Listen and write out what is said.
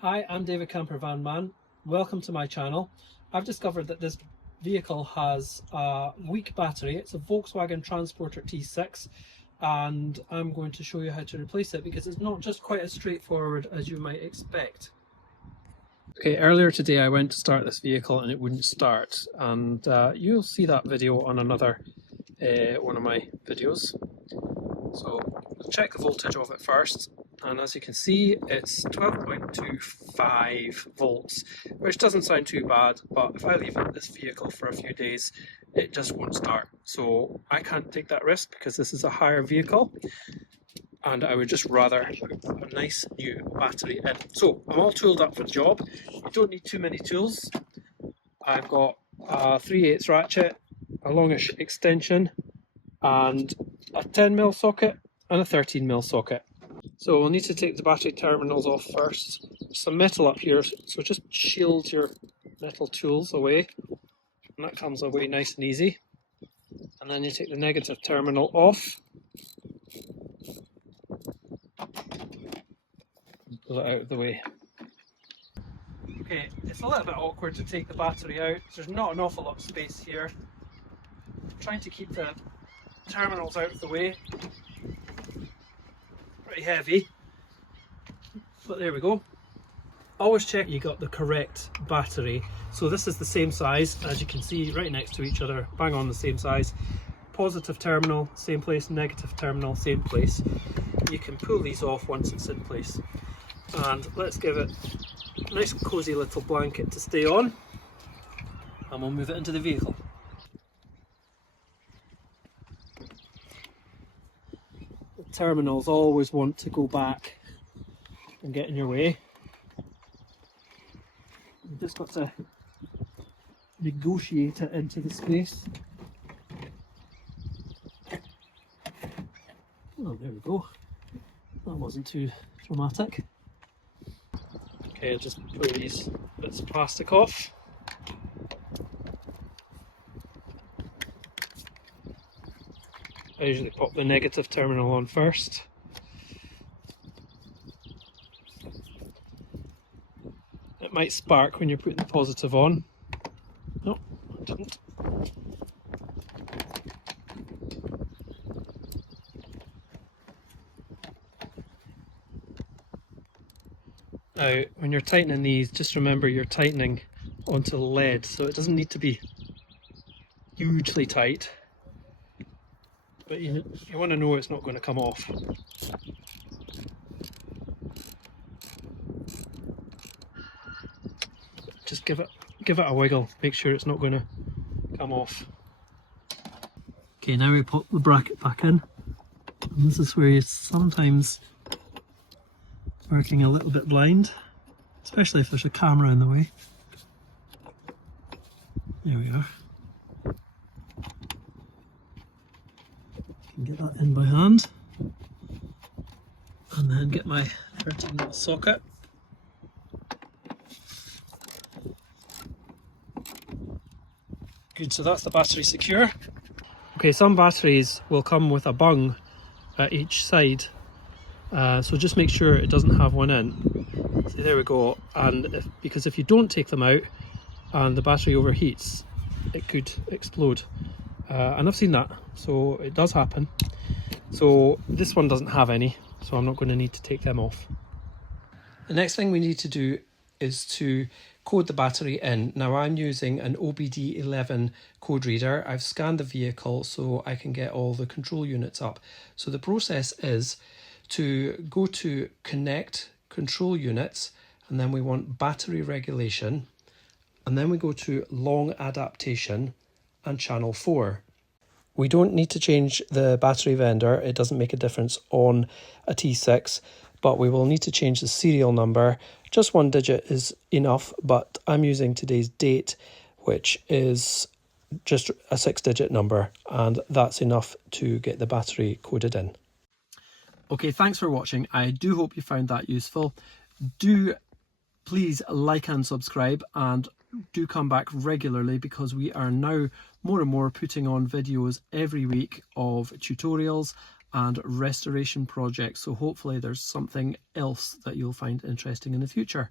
Hi, I'm David Camper Van Man. Welcome to my channel. I've discovered that this vehicle has a weak battery. It's a Volkswagen Transporter T6 and I'm going to show you how to replace it because it's not just quite as straightforward as you might expect. Okay, earlier today I went to start this vehicle and it wouldn't start, and you'll see that video on another one of my videos. So we'll check the voltage of it first, and as you can see it's 12.25 volts, which doesn't sound too bad, but if I leave this vehicle for a few days it just won't start. So I can't take that risk because this is a higher vehicle and I would just rather put a nice new battery in. So I'm all tooled up for the job. You don't need too many tools. I've got a 3/8 ratchet, a longish extension, and a 10mm socket and a 13mm socket. So we'll need to take the battery terminals off first. There's some metal up here, so just shield your metal tools away, and that comes away nice and easy. And then you take the negative terminal off, and pull it out of the way. Okay, it's a little bit awkward to take the battery out. There's not an awful lot of space here. I'm trying to keep the terminals out of the way. Pretty heavy, but there we go. Always check you got the correct battery. So this is the same size, as you can see, right next to each other, bang on the same size. Positive terminal, same place, negative terminal, same place. You can pull these off once it's in place. And let's give it a nice cozy little blanket to stay on, and we'll move it into the vehicle. The terminals always want to go back and get in your way. You've just got to negotiate it into the space. Oh, there we go. That wasn't too dramatic. Okay, I'll just pull these bits of plastic off. I usually pop the negative terminal on first. It might spark when you're putting the positive on. No, it didn't. Now, when you're tightening these, just remember you're tightening onto lead, so it doesn't need to be hugely tight. But you want to know it's not going to come off. Just give it a wiggle, make sure it's not going to come off. Okay, now we pop the bracket back in, and this is where you're sometimes working a little bit blind, especially if there's a camera in the way. There we are. Can get that in by hand, and then get my 13mm socket. Good, so that's the battery secure. Okay, some batteries will come with a bung at each side, so just make sure it doesn't have one in. See, there we go. And because if you don't take them out and the battery overheats, it could explode. And I've seen that, so it does happen. So this one doesn't have any, so I'm not going to need to take them off. The next thing we need to do is to code the battery in. Now I'm using an OBD11 code reader. I've scanned the vehicle so I can get all the control units up. So the process is to go to connect control units, and then we want battery regulation, and then we go to long adaptation and channel 4. We don't need to change the battery vendor, it doesn't make a difference on a T6, but we will need to change the serial number. Just one digit is enough, but I'm using today's date, which is just a 6-digit number, and that's enough to get the battery coded in. Okay, thanks for watching. I do hope you found that useful. Do please like and subscribe, and do come back regularly because we are now more and more putting on videos every week of tutorials and restoration projects. So hopefully there's something else that you'll find interesting in the future.